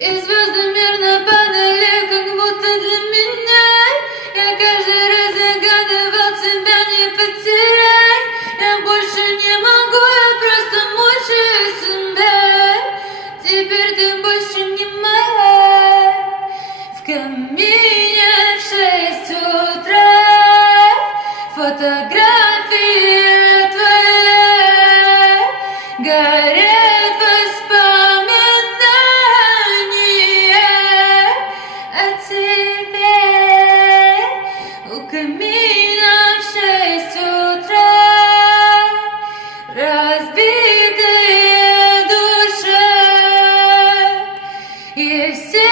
И звезды мирно падали, как будто для меня. Я каждый раз загадывал тебя не потерять. Я больше не могу, я просто мучаю себя. Теперь ты больше не моя. В камине в 6 утра фотография твоя горят воспоминания о тебе. У камина в 6 утра разбитая душа, и все